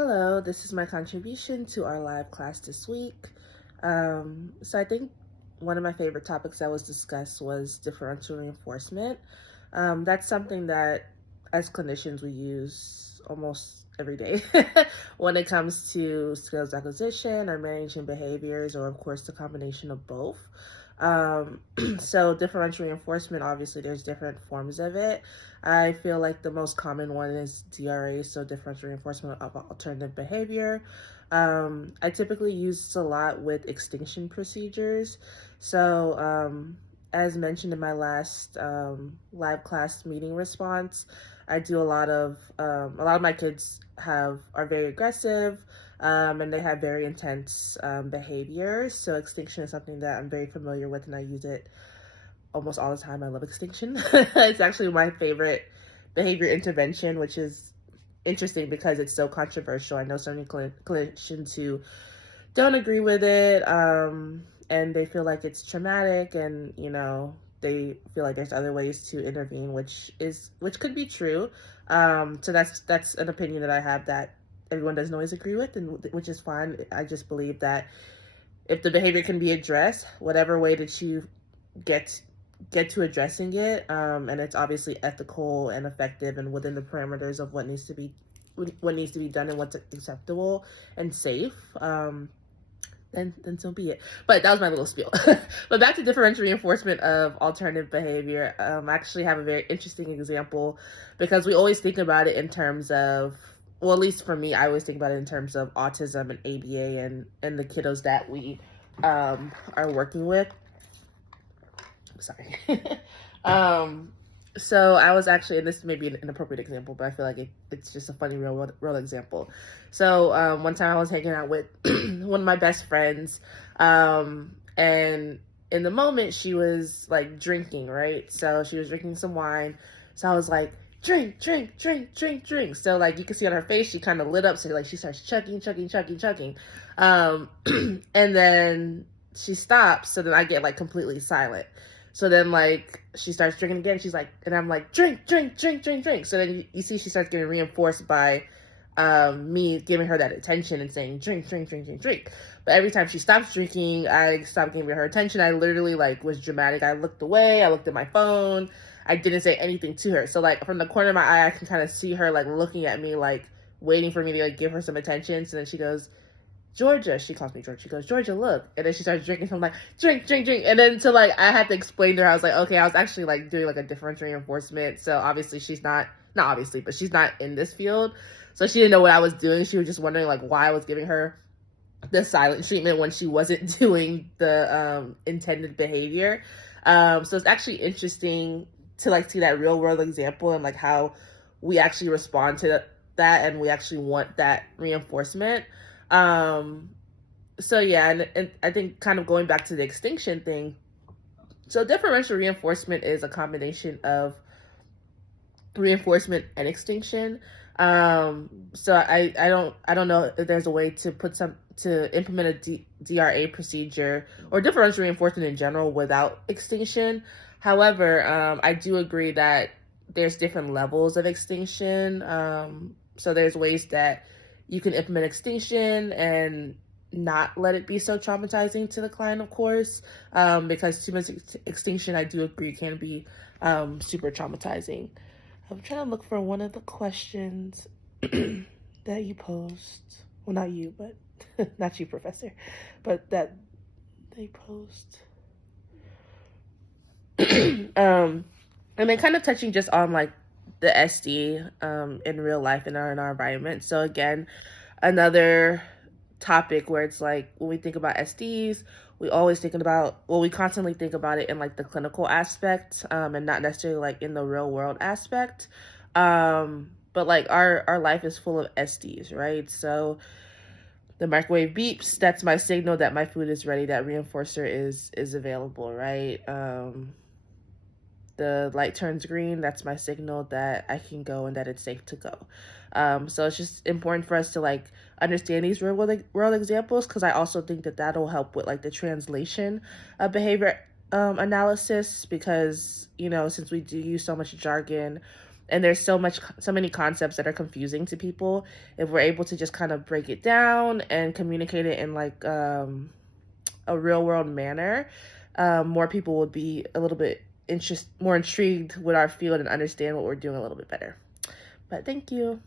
Hello, this is my contribution to our live class this week. So I think one of my favorite topics that was discussed was differential reinforcement. That's something that as clinicians we use almost every day when it comes to skills acquisition or managing behaviors, or of course the combination of both. Um, so differential reinforcement, obviously there's different forms of it. I feel like the most common one is DRA, so differential reinforcement of alternative behavior. I typically use this a lot with extinction procedures. So as mentioned in my last live class meeting response, I do a lot of my kids are very aggressive, and they have very intense behavior. So extinction is something that I'm very familiar with, and I use it almost all the time. I love extinction. It's actually my favorite behavior intervention, which is interesting because it's so controversial. I know so many clinicians who don't agree with it, and they feel like it's traumatic, and they feel like there's other ways to intervene, which could be true. So that's an opinion that I have that everyone doesn't always agree with, and which is fine. I just believe that if the behavior can be addressed, whatever way that you get to addressing it, and it's obviously ethical and effective and within the parameters of what needs to be done and what's acceptable and safe, then so be it. But that was my little spiel. But back to differential reinforcement of alternative behavior. I actually have a very interesting example because we always think about it in terms of, well, at least for me, I always think about it in terms of autism and ABA and the kiddos that we are working with. Sorry. So I was actually, and this may be an inappropriate example, but I feel like it's just a funny real example. So one time I was hanging out with one of my best friends, and in the moment she was like drinking, right? So she was drinking some wine. So I was like, drink, drink, drink, drink, drink. So like you can see on her face, she kind of lit up. So like she starts chugging. And then she stops. So then I get like completely silent. So then, like, she starts drinking again. She's like, and I'm like, drink, drink, drink, drink, drink. So then you see she starts getting reinforced by me giving her that attention and saying, drink, drink, drink, drink, drink. But every time she stops drinking, I stopped giving her attention. I literally, like, was dramatic. I looked away. I looked at my phone. I didn't say anything to her. So, like, from the corner of my eye, I can kind of see her, like, looking at me, like, waiting for me to, like, give her some attention. So then she goes, Georgia, she calls me Georgia. She goes, Georgia, look. And then she starts drinking. So I'm like, drink, drink, drink. And then so like I had to explain to her, I was like, okay, I was actually like doing like a differential reinforcement. So obviously she's not obviously, but she's not in this field. So she didn't know what I was doing. She was just wondering like why I was giving her the silent treatment when she wasn't doing the intended behavior. So it's actually interesting to like see that real world example and like how we actually respond to that and we actually want that reinforcement. Um, so yeah, and I think kind of going back to the extinction thing. So differential reinforcement is a combination of reinforcement and extinction. So I don't know if there's a way to implement a DRA procedure or differential reinforcement in general without extinction. However, I do agree that there's different levels of extinction. So there's ways that you can implement extinction and not let it be so traumatizing to the client, of course, because too much extinction, I do agree, can be super traumatizing. I'm trying to look for one of the questions that you posed. Well, not you, but not you, Professor, but that they post. And then kind of touching just on like the SD in real life in our environment. So again, another topic where it's like when we think about SDs, we constantly think about it in like the clinical aspect, and not necessarily like in the real world aspect. But like our life is full of SDs, right? So the microwave beeps, that's my signal that my food is ready, that reinforcer is available, right? The light turns green, that's my signal that I can go and that it's safe to go. So it's just important for us to like understand these real world examples, because I also think that that'll help with like the translation of behavior analysis, because since we do use so much jargon And there's so many concepts that are confusing to people. If we're able to just kind of break it down and communicate it in like a real world manner, more people would be a little bit more intrigued with our field and understand what we're doing a little bit better. But thank you.